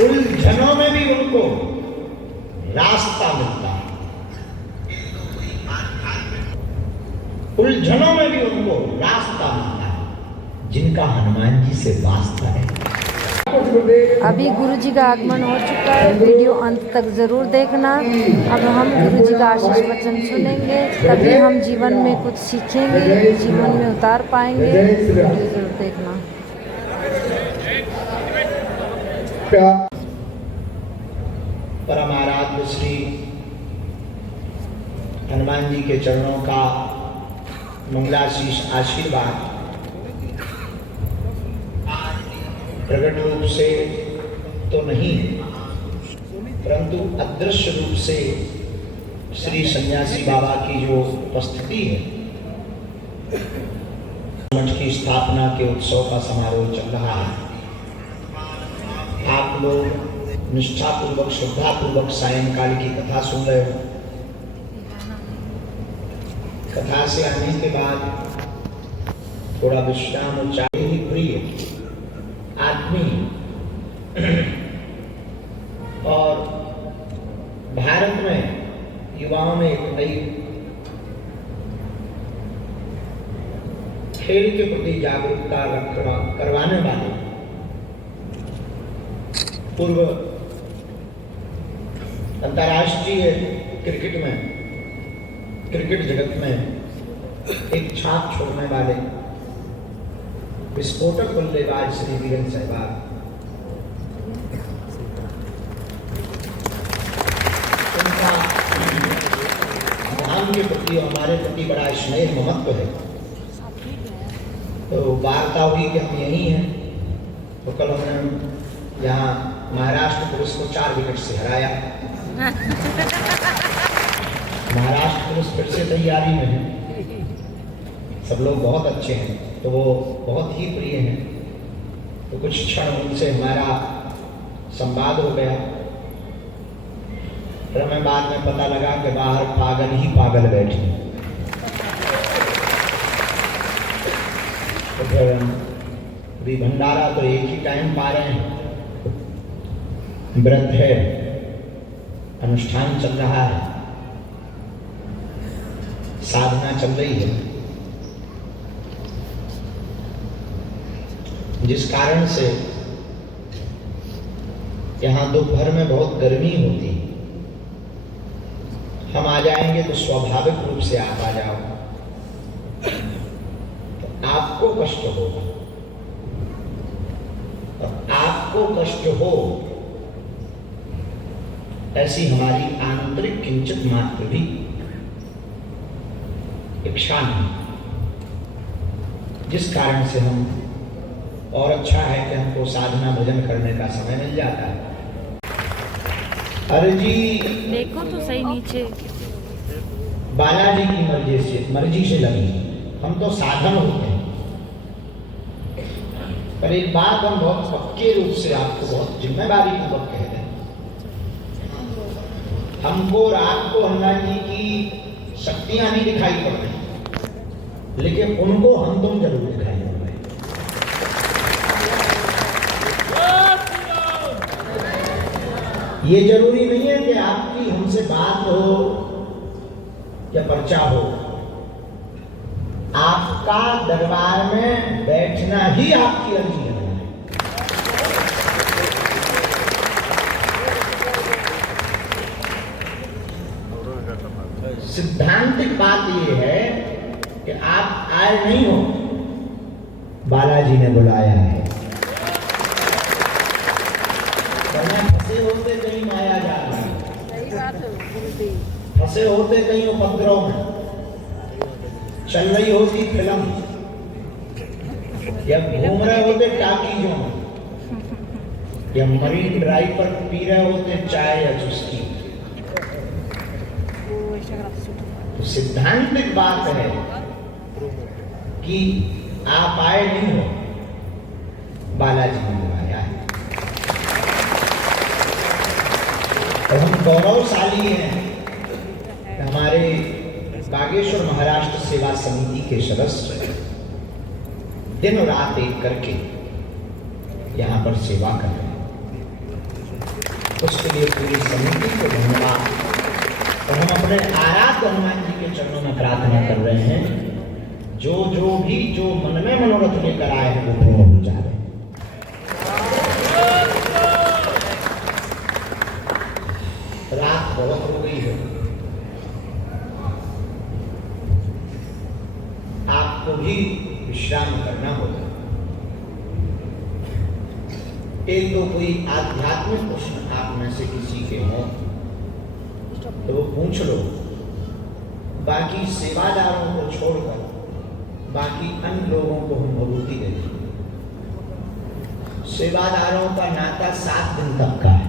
उलझनों में भी उनको रास्ता मिलता है, उलझनों में भी उनको रास्ता मिलता है जिनका हनुमान जी से वास्ता है। अभी गुरु जी का आगमन हो चुका है, वीडियो अंत तक जरूर देखना। अब हम गुरु जी का आशीष वचन सुनेंगे, तभी हम जीवन में कुछ सीखेंगे, जीवन में उतार पाएंगे। वीडियो जरूर देखना। परम आराध्य श्री हनुमान जी के चरणों का मंगलाशीष आशीर्वाद प्रकट रूप से तो नहीं, परंतु अदृश्य रूप से श्री सन्यासी बाबा की जो उपस्थिति है, मठ की स्थापना के उत्सव का समारोह चल रहा है। आप लोग निष्ठापूर्वक श्रद्धापूर्वक सायंकाल की कथा सुन रहे हो। कथा से आने के बाद थोड़ा विश्राम और चाय ही प्रिय आदमी और भारत में युवाओं में एक नई खेल के प्रति जागरूकता करवाने वाले पूर्व अंतर्राष्ट्रीय क्रिकेट जगत में एक छाप छोड़ने वाले विस्फोटक बल्लेबाज श्री वीरेंद्र सहवाग, उनका धाम के प्रति और हमारे प्रति बड़ा स्नेह महत्व है। तो वार्ता हुई कि हम यही हैं। तो कल हमने यहाँ महाराष्ट्र पुलिस को 4 विकेट से हराया। महाराष्ट्र पुलिस फिर से तैयारी में है, सब लोग बहुत अच्छे हैं, तो वो बहुत ही प्रिय हैं। तो कुछ क्षण उनसे हमारा संवाद हो गया, फिर हमें बाद में पता लगा कि बाहर पागल ही पागल बैठे। तो फिर अभी भंडारा तो एक ही टाइम पा रहे हैं, व्रत है, अनुष्ठान चल रहा है, साधना चल रही है, जिस कारण से यहाँ दोपहर में बहुत गर्मी होती। हम आ जाएंगे तो स्वाभाविक रूप से आप आ जाओ, तो आपको कष्ट होगा, और आपको कष्ट हो ऐसी हमारी आंतरिक किंचित मात्र भी इच्छा नहीं, जिस कारण से हम और अच्छा है कि हमको साधना भजन करने का समय मिल जाता है। अरे जी देखो तो सही नीचे, बालाजी की मर्जी से लगी, हम तो साधन होते हैं। पर एक बात हम बहुत पक्के रूप से आपको बहुत जिम्मेदारी पूर्वक कहते हैं, हमको रात को हनुमान जी की शक्तियां नहीं दिखाई पड़ती, लेकिन उनको हम तुम जरूर दिखाई पड़ते। ये जरूरी नहीं है कि आपकी हमसे बात हो या पर्चा हो, आपका दरबार में बैठना ही आपकी अर्जी है। सिद्धांतिक बात यह है कि आप आए नहीं हो, बालाजी ने बुलाया है। फंसे होते कहीं माया जा रहा है, फंसे होते कहीं उपद्रव में, चल रही होती फिल्म, या घूम रहे होते टाकीजों में, या मरीन ड्राइव पर पी रहे होते चाय या चुस्की। तो सिद्धांतिक बात है कि आप आए नहीं हो, बालाजी ने बुलाया है। और हम गौरवशाली हैं, हमारे बागेश्वर महाराष्ट्र सेवा समिति के सदस्य दिन रात एक करके यहाँ पर सेवा कर रहे हैं। उसके लिए पूरी समिति को धन्यवाद। और हम अपने आराध्य हनुमान जी के चरणों में प्रार्थना कर रहे हैं, जो मन में मनोरथ लेकर आए हैं वो पूर्ण हो जाए। रात बहुत हो गई है, आपको भी विश्राम करना होगा। एक तो कोई आध्यात्मिक प्रश्न आप में से किसी के हो तो वो पूछ लो, बाकी सेवादारों को छोड़कर बाकी अन्य लोगों को हम भभूति देते। सेवादारों का नाता 7 दिन तक का है।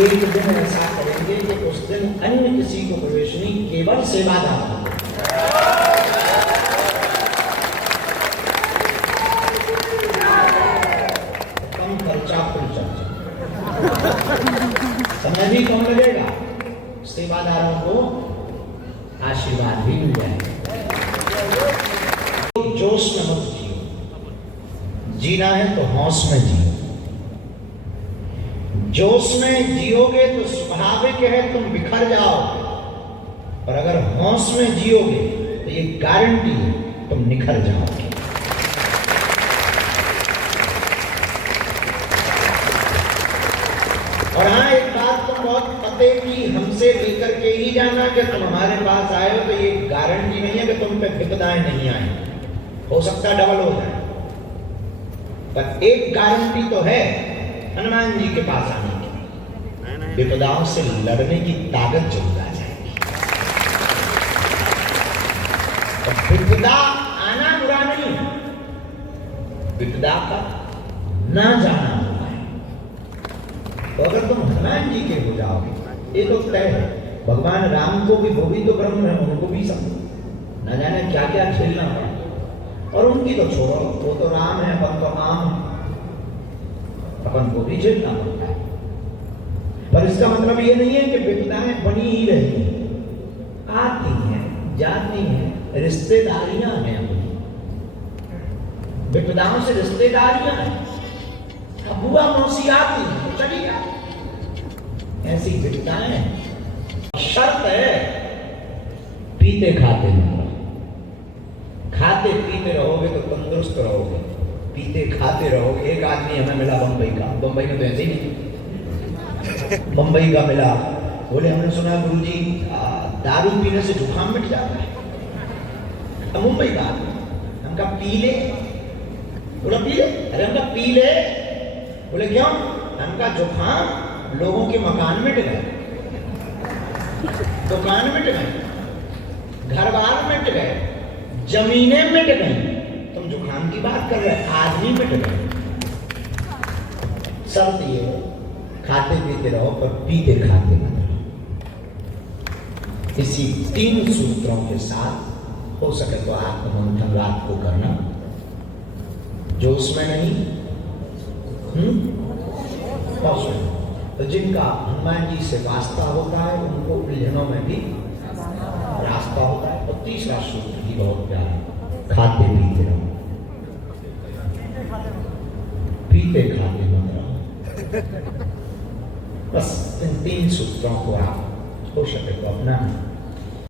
एक दिन ऐसा करेंगे कि उस दिन अन्य किसी को प्रवेश नहीं, केवल सेवादार। कम खर्चा फुल चर्चा, समय भी कम लगेगा, सेवादारों को आशीर्वाद भी मिल जाएगा। जोश में मत जियो, जीना है तो होश में जियो। जोश में जियोगे तो स्वाभाविक है तुम बिखर जाओगे, और अगर होश में जियोगे तो ये गारंटी है तुम निखर जाओगे। और हाँ, एक बात तो बहुत पते की हमसे लेकर के ही जाना कि तुम हमारे पास आए हो तो ये गारंटी नहीं है कि तुम पे विपदाएं नहीं आए, हो सकता डबल हो जाए। पर एक गारंटी तो है हनुमान जी के पास आने की, विपदाओं से लड़ने की ताकत जरूर आ जाएगी। तो विपदा आना बुरा नहीं है, विपदा का ना जाना बुरा है। तो अगर तुम हनुमान जी के हो जाओगे, ये तो तय है। भगवान राम को भी, वो भी तो ब्रह्म है, उनको भी समझो, न जाने क्या क्या झेलना पड़ा। और उनकी तो छोड़ो, वो तो राम है, अपन तो आम है, अपन को भी झेलना पड़ता है। पर इसका मतलब ये नहीं है कि विपदाएं बनी ही रहती हैं, आती हैं, जाती हैं, रिश्तेदारियां हैं अपनी। विपदाओं से रिश्तेदारियां हैं। अब बुआ मौसी आती है तो चली जाती, ऐसी विपदाएं। शर्त है पीते खाते मत रहो। खाते पीते रहोगे तो तंदुरुस्त रहोगे, पीते खाते रहोगे। एक आदमी हमें मिला बंबई का, बंबई में तो ऐसे ही नहीं, बंबई का मिला, बोले हमने सुना गुरुजी दारू पीने से जुकाम मिट जाता है। मुंबई का आदमी, हमका पी ले, बोला पी ले, अरे हमका पी ले, बोले क्यों? हमका जुकाम लोगों के मकान मिट गए, दुकान मिट गए, घर बार मिट गए, जमीनें मिट गई। तुम जुकाम की बात कर रहे, आदमी मिट गए। शर्त ये खाते पीते रहो पर पीते खाते मत रहो। इसी 3 सूत्रों के साथ हो सके तो आत्ममंथन रात को करना, जोश में नहीं, तो जिनका हनुमान जी से वास्ता होता है उनको उलझनों में भी रास्ता होता है। और तीसरा सूत्र भी बहुत प्यारा, खाते पीते रहो, पीते खाते मत रहो। बस इन 3 सूत्रों को आप हो सके तो अपना